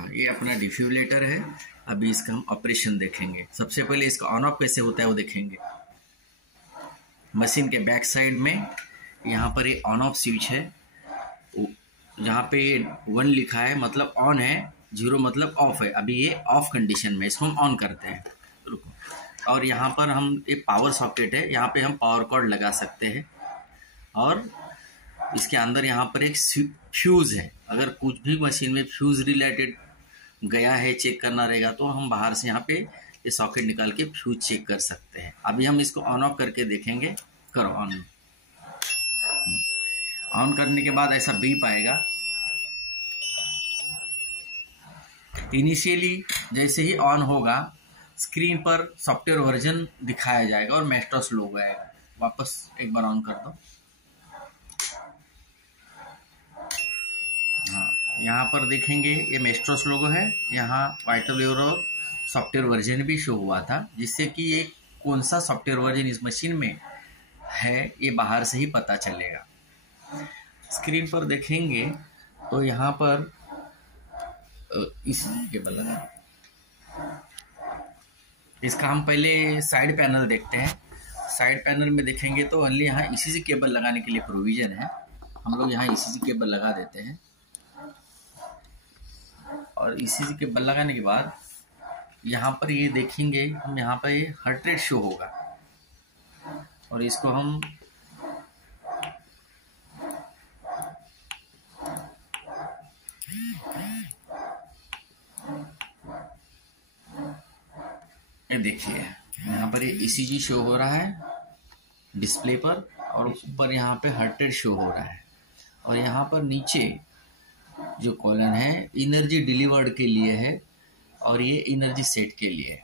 हाँ, ये अपना डिफिब्रिलेटर है। अभी इसका हम ऑपरेशन देखेंगे। सबसे पहले इसका ऑन ऑफ कैसे होता है वो देखेंगे। मशीन के बैक साइड में यहाँ पर ये ऑन ऑफ स्विच है। जहाँ पे 1 लिखा है मतलब ऑन है, 0 मतलब ऑफ है। अभी ये ऑफ कंडीशन में, इसको हम ऑन करते हैं। रुको। और यहाँ पर हम एक पावर सॉकेट है, यहाँ पे हम पावर कॉर्ड लगा सकते हैं। और इसके अंदर यहाँ पर एक फ्यूज़ है। अगर कुछ भी मशीन में फ्यूज़ रिलेटेड गया है, चेक करना रहेगा, तो हम बाहर से यहाँ पे ये सॉकेट निकाल के फ्यूज चेक कर सकते हैं। अभी हम इसको ऑन ऑफ करके देखेंगे। करो ऑन। ऑन करने के बाद ऐसा बीप आएगा। इनिशियली जैसे ही ऑन होगा, स्क्रीन पर सॉफ्टवेयर वर्जन दिखाया जाएगा और मैस्ट्रोस लोगो आएगा। वापस एक बार ऑन कर दो। हाँ, यहाँ पर देखेंगे ये मैस्ट्रोस लोगो है। यहाँ वाइटल और सॉफ्टवेयर वर्जन भी शो हुआ था, जिससे कि ये कौन सा सॉफ्टवेयर वर्जन इस मशीन में है ये बाहर से ही पता चलेगा। स्क्रीन पर देखेंगे तो यहाँ पर इस केबल लगा। इसका हम पहले साइड पैनल देखते हैं। साइड पैनल में देखेंगे तो ओनली यहाँ ईसीसी केबल लगाने के लिए प्रोविजन है। हम लोग यहाँ ईसीसी केबल लगा देते हैं। और ईसीसी केबल लगाने के बाद यहाँ पर ये देखेंगे हम, यहाँ पर ये हार्ट रेट शो होगा। और इसको हम ये देखिए, यहाँ पर ये ईसीजी शो हो रहा है डिस्प्ले पर, और ऊपर यहाँ पे हार्ट रेट शो हो रहा है। और यहाँ पर नीचे जो कॉलन है एनर्जी डिलीवर्ड के लिए है और ये एनर्जी सेट के लिए है।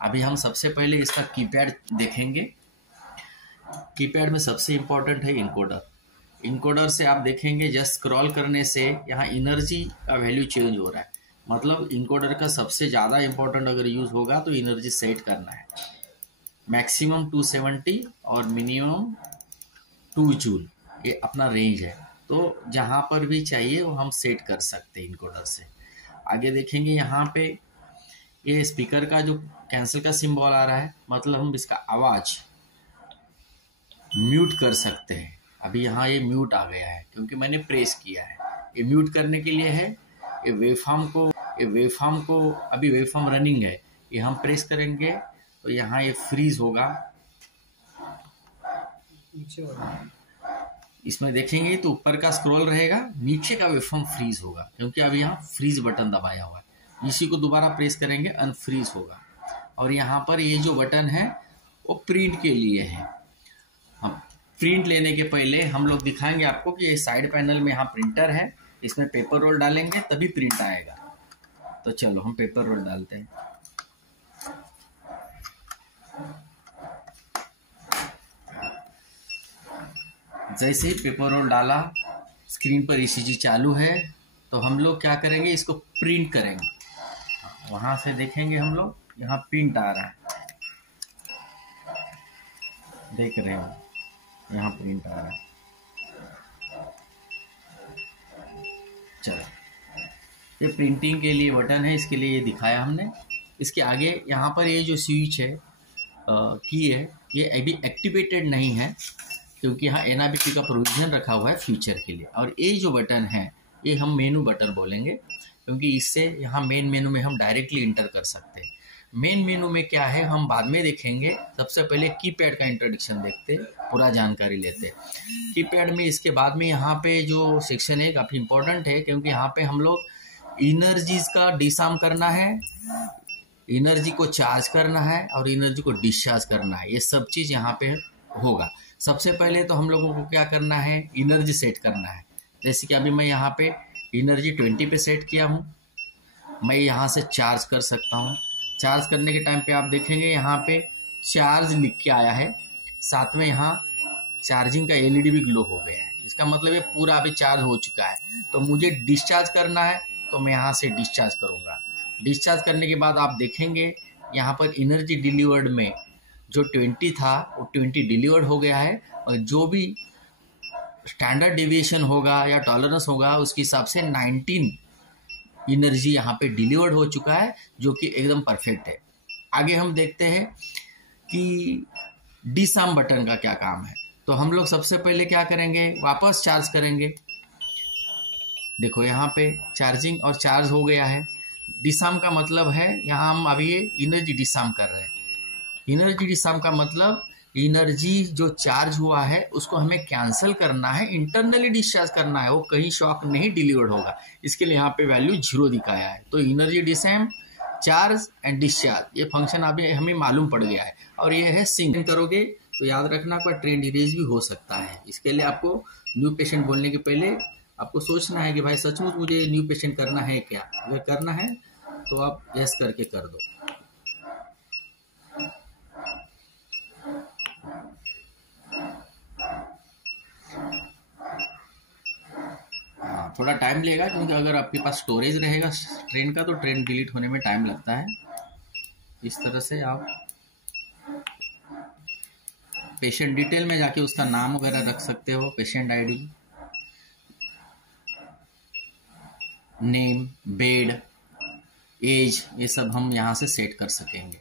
अभी हम सबसे पहले इसका कीपैड देखेंगे। कीपैड में सबसे इम्पोर्टेंट है इनकोडर। इनकोडर से आप देखेंगे जस्ट स्क्रॉल करने से यहाँ एनर्जी का वैल्यू चेंज हो रहा है। मतलब इनकोडर का सबसे ज़्यादा इम्पोर्टेंट अगर यूज़ होगा तो एनर्जी सेट करना है। मैक्सिमम 270 और मिनिमम 2 जूल ये अपना रेंज है। तो जहाँ पर भी चाहिए वो हम सेट कर सकते हैं इनकोडर से। आगे देखेंगे यहाँ पे ये स्पीकर का जो कैंसिल का सिंबल आ रहा है, मतलब हम इसका आवाज़ म्यूट कर सकते हैं। अभी यहाँ ये म्यूट आ गया है क्योंकि मैंने प्रेस किया है। ये म्यूट करने के लिए है। ये वेवफॉर्म को अभी वेवफॉर्म रनिंग है, ये हम प्रेस करेंगे तो यहाँ ये फ्रीज होगा। इसमें देखेंगे तो ऊपर का स्क्रॉल रहेगा, नीचे का वेवफॉर्म फ्रीज होगा क्योंकि अभी यहाँ फ्रीज बटन दबाया हुआ है। इसी को दोबारा प्रेस करेंगे अनफ्रीज होगा। और यहाँ पर ये जो बटन है वो प्रिंट के लिए है। हम प्रिंट लेने के पहले हम लोग दिखाएंगे आपको कि ये साइड पैनल में यहाँ प्रिंटर है, इसमें पेपर रोल डालेंगे तभी प्रिंट आएगा। तो चलो हम पेपर रोल डालते हैं। जैसे ही पेपर रोल डाला, स्क्रीन पर ईसीजी चालू है, तो हम लोग क्या करेंगे, इसको प्रिंट करेंगे। वहां से देखेंगे हम लोग यहाँ प्रिंट आ रहा है, देख रहे हो यहाँ प्रिंट आ रहा है। चलो, ये प्रिंटिंग के लिए बटन है, इसके लिए ये दिखाया हमने। इसके आगे यहाँ पर ये जो स्विच है की है, ये अभी एक्टिवेटेड नहीं है क्योंकि यहाँ NIBT का प्रोविजन रखा हुआ है फ्यूचर के लिए। और ये जो बटन है ये हम मेनू बटन बोलेंगे क्योंकि इससे यहाँ मेन मेनू में हम डायरेक्टली इंटर कर सकते हैं। मेन मेनू में क्या है हम बाद में देखेंगे। सबसे पहले कीपैड का इंट्रोडक्शन देखते, पूरा जानकारी लेते। कीपैड में इसके बाद में यहाँ पे जो सेक्शन है काफ़ी इंपॉर्टेंट है क्योंकि यहाँ पे हम लोग एनर्जीज का डिसआर्म करना है, एनर्जी को चार्ज करना है और एनर्जी को डिस्चार्ज करना है। ये सब चीज़ यहाँ पे होगा। सबसे पहले तो हम लोगों को क्या करना है, एनर्जी सेट करना है। जैसे कि अभी मैं यहाँ पे एनर्जी 20 पे सेट किया हूँ। मैं यहाँ से चार्ज कर सकता हूँ। चार्ज करने के टाइम पे आप देखेंगे यहाँ पे चार्ज लिख के आया है, साथ में यहाँ चार्जिंग का LED भी ग्लो हो गया है। इसका मतलब ये पूरा अभी चार्ज हो चुका है। तो मुझे डिस्चार्ज करना है तो मैं यहाँ से डिस्चार्ज करूँगा। डिस्चार्ज करने के बाद आप देखेंगे यहाँ पर एनर्जी डिलीवर्ड में जो 20 था वो 20 डिलीवर्ड हो गया है। और जो भी स्टैंडर्ड डेविएशन होगा या टॉलरेंस होगा उसके हिसाब से 19 एनर्जी यहाँ पे डिलीवर्ड हो चुका है, जो कि एकदम परफेक्ट है। आगे हम देखते हैं कि डिसआर्म बटन का क्या काम है। तो हम लोग सबसे पहले क्या करेंगे, वापस चार्ज करेंगे। देखो यहाँ पे चार्जिंग और चार्ज हो गया है। डिसआर्म का मतलब है यहाँ हम अभी ये एनर्जी डिसआर्म कर रहे हैं। एनर्जी डिसआर्म का मतलब एनर्जी जो चार्ज हुआ है उसको हमें कैंसिल करना है, इंटरनली डिस्चार्ज करना है, वो कहीं शॉक नहीं डिलीवर्ड होगा। इसके लिए यहाँ पे वैल्यू 0 दिखाया है। तो energy disarm, charge and discharge, ये फंक्शन अभी हमें मालूम पड़ गया है। और ये है सिंक करोगे तो याद रखना आपका ट्रेंड इरेज भी हो सकता है। इसके लिए आपको न्यू पेशेंट बोलने के पहले आपको सोचना है कि भाई सचमुच मुझे न्यू पेशेंट करना है क्या। अगर करना है तो आप यस करके कर दो। थोड़ा टाइम लेगा, क्योंकि अगर आपके पास स्टोरेज रहेगा ट्रेन का तो ट्रेन डिलीट होने में टाइम लगता है। इस तरह से आप पेशेंट डिटेल में जाके उसका नाम वगैरह रख सकते हो, patient ID, name, bed, age, ये सब हम यहाँ से सेट कर सकेंगे।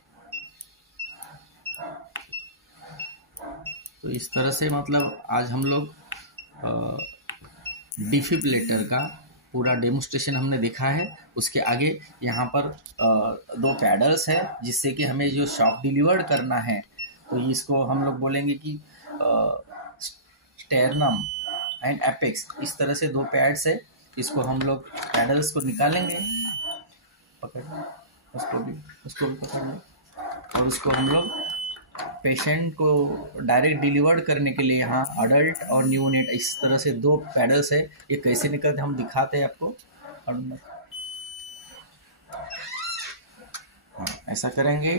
तो इस तरह से मतलब आज हम लोग डिफिब्रिलेटर का पूरा डेमोस्ट्रेशन हमने देखा है। उसके आगे यहाँ पर 2 पैडल्स है, जिससे कि हमें जो शॉक डिलीवर्ड करना है तो इसको हम लोग बोलेंगे कि स्टेरनम एंड एपेक्स, इस तरह से 2 पैड्स है। इसको हम लोग पैडल्स को निकालेंगे, पकड़ उसको भी पकड़ लो, और उसको हम लोग पेशेंट को डायरेक्ट डिलीवर्ड करने के लिए यहाँ अडल्ट और न्यूनेट, इस तरह से 2 पैडल्स है। ये कैसे निकलते हम दिखाते हैं आपको। हाँ, ऐसा करेंगे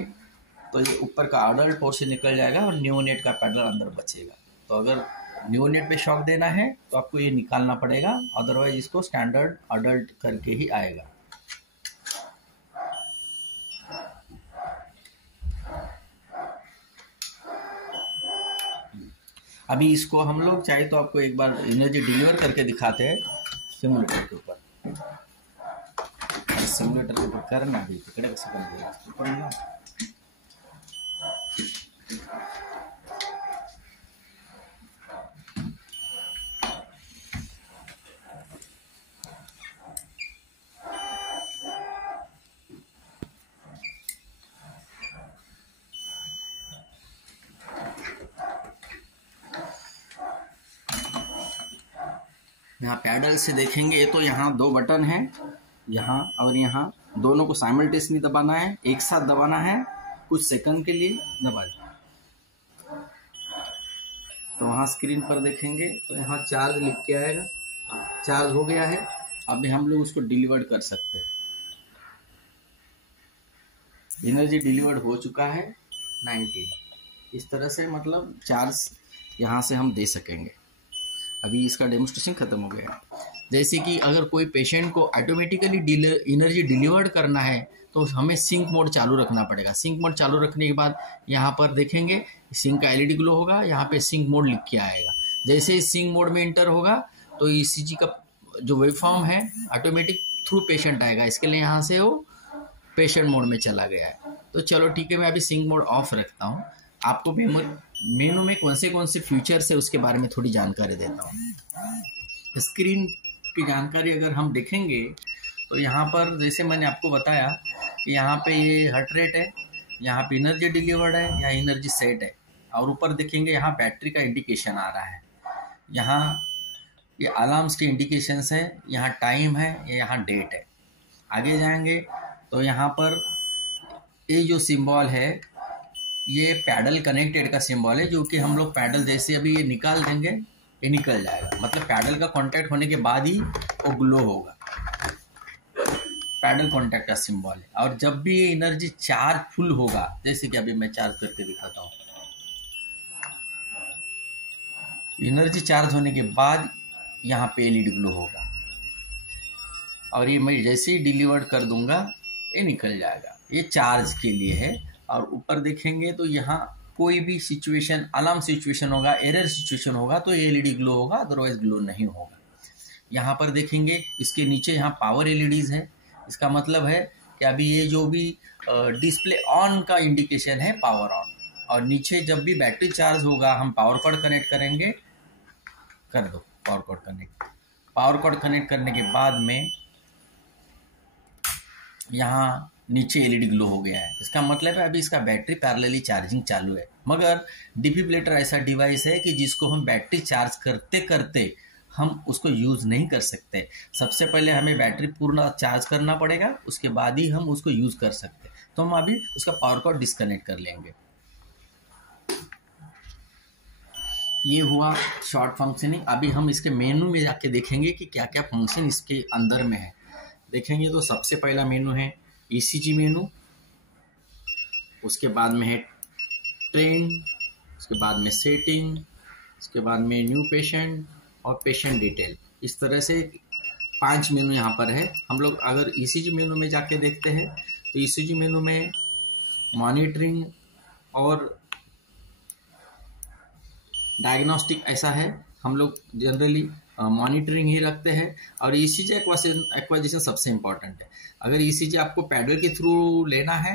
तो ये ऊपर का अडल्ट पोर्शन निकल जाएगा और न्यूनेट का पैडल अंदर बचेगा। तो अगर न्यूनेट पे शॉक देना है तो आपको ये निकालना पड़ेगा, अदरवाइज इसको स्टैंडर्ड अडल्ट करके ही आएगा। अभी इसको हम लोग चाहे तो आपको एक बार एनर्जी डिलीवर करके दिखाते हैं सिमुलेटर के ऊपर। सिमुलेटर के ऊपर करना भी पकड़े ऊपर। यहाँ पैडल से देखेंगे तो यहाँ 2 बटन हैं, यहाँ और यहाँ, दोनों को साइमल्टेनियसली दबाना है, एक साथ दबाना है, कुछ सेकंड के लिए दबा दें। तो वहाँ स्क्रीन पर देखेंगे तो यहाँ चार्ज लिख के आएगा, चार्ज हो गया है। अभी हम लोग उसको डिलीवर्ड कर सकते हैं। एनर्जी डिलीवर्ड हो चुका है 19। इस तरह से मतलब चार्ज यहाँ से हम दे सकेंगे। अभी इसका डेमोस्ट्रेशन खत्म हो गया। जैसे कि अगर कोई पेशेंट को ऑटोमेटिकली एनर्जी डिलीवर्ड करना है तो हमें सिंक मोड चालू रखना पड़ेगा। सिंक मोड चालू रखने के बाद यहाँ पर देखेंगे सिंक का एलईडी ग्लो होगा, यहाँ पे सिंक मोड लिख के आएगा। जैसे ही सिंक मोड में इंटर होगा तो ईसीजी का जो वेवफॉर्म है ऑटोमेटिक थ्रू पेशेंट आएगा। इसके लिए यहाँ से वो पेशेंट मोड में चला गया है। तो चलो ठीक है, मैं अभी सिंक मोड ऑफ रखता हूँ। आपको मेनू में कौन से फीचर्स है उसके बारे में थोड़ी जानकारी देता हूँ। स्क्रीन की जानकारी अगर हम देखेंगे तो यहाँ पर जैसे मैंने आपको बताया कि यहाँ पे ये हार्ट रेट है, यहाँ पे एनर्जी डिलीवर्ड है, यहाँ एनर्जी सेट है, और ऊपर देखेंगे यहाँ बैटरी का इंडिकेशन आ रहा है। यहाँ ये अलार्म्स की इंडिकेशंस है, यहाँ टाइम है, यहाँ डेट है। आगे जाएंगे तो यहाँ पर ये जो सिंबल है ये पैडल कनेक्टेड का सिंबल है, जो कि हम लोग पैडल जैसे अभी ये निकाल देंगे ये निकल जाएगा। मतलब पैडल का कांटेक्ट होने के बाद ही वो ग्लो होगा। पैडल कांटेक्ट का सिंबल है। और जब भी ये एनर्जी चार्ज फुल होगा, जैसे कि अभी मैं चार्ज करके दिखाता हूँ, एनर्जी चार्ज होने के बाद यहाँ पे एलईडी ग्लो होगा, और ये मैं जैसे ही डिलीवर्ड कर दूंगा ये निकल जाएगा। ये चार्ज के लिए है। और ऊपर देखेंगे तो यहाँ कोई भी सिचुएशन, अलार्म सिचुएशन होगा, एरर सिचुएशन होगा तो एलईडी ग्लो होगा, अदरवाइज ग्लो नहीं होगा। यहाँ पर देखेंगे इसके नीचे यहाँ पावर एलईडीज है, इसका मतलब है कि अभी ये जो भी डिस्प्ले ऑन का इंडिकेशन है पावर ऑन, और नीचे जब भी बैटरी चार्ज होगा हम पावर कॉर्ड कनेक्ट करेंगे। कर दो power cord connect. Power cord connect करने के बाद में यहाँ नीचे एलईडी ग्लो हो गया है, इसका मतलब है अभी इसका बैटरी पैरेलली चार्जिंग चालू है। मगर डिफिब्रिलेटर ऐसा डिवाइस है कि जिसको हम बैटरी चार्ज करते करते हम उसको यूज़ नहीं कर सकते। सबसे पहले हमें बैटरी पूर्ण चार्ज करना पड़ेगा, उसके बाद ही हम उसको यूज़ कर सकते। तो हम अभी उसका पावर कॉर्ड डिस्कनेक्ट कर लेंगे। ये हुआ शॉर्ट फंक्शनिंग। अभी हम इसके मेनू में जाके देखेंगे कि क्या क्या फंक्शन इसके अंदर में है। देखेंगे तो सबसे पहला मेनू है ईसीजी मेनू, उसके बाद में है ट्रेंड, उसके बाद में सेटिंग, उसके बाद में न्यू पेशेंट और पेशेंट डिटेल। इस तरह से 5 मेनू यहाँ पर है। हम लोग अगर ईसीजी मेनू में जाके देखते हैं तो ईसीजी मेनू में मॉनिटरिंग और डायग्नोस्टिक ऐसा है, हम लोग जनरली मॉनिटरिंग ही रखते हैं। और ईसीजी एक्वाजिशन सबसे इम्पोर्टेंट है। अगर ईसीजी आपको पैडल के थ्रू लेना है